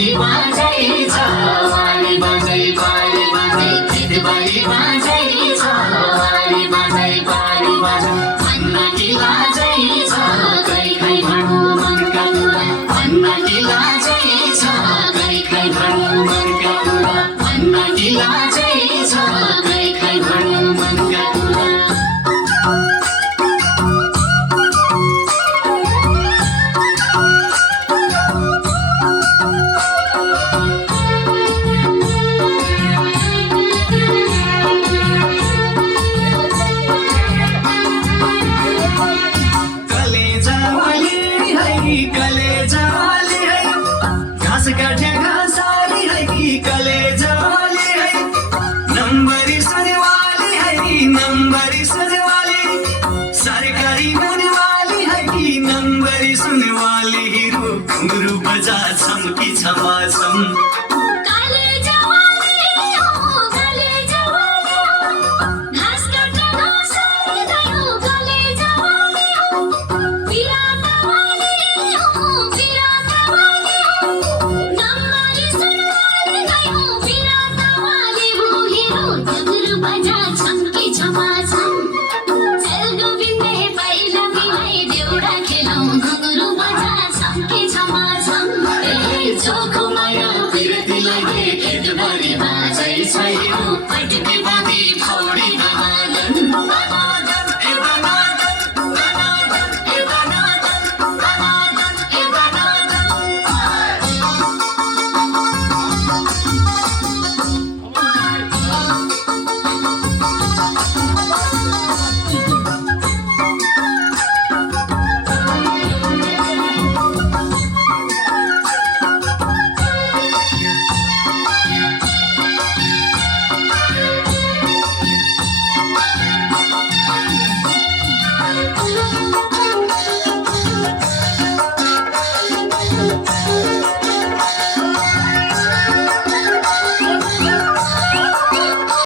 खेतबारी बाजै छ वाली बाजै बारी बाजै खेतबारी बाजै छ वाली बाजै बारी बाजै भन्न कि लाजै छ खै खै भनौँ मनका कुरा भन्न कि लाजै छ खै खै भनौँ मनका कुरा भन्न कि लाजै छ खै खै भनौँ मनका कुरा काठे घाँसाली है कि कलेजाली है नम्बरी सुनवाली है कि नम्बरी सुनवाली सरकारी बनवाली है कि नम्बरी सुनवाली हिरो घुंघरू बजा छम कि छमाछम so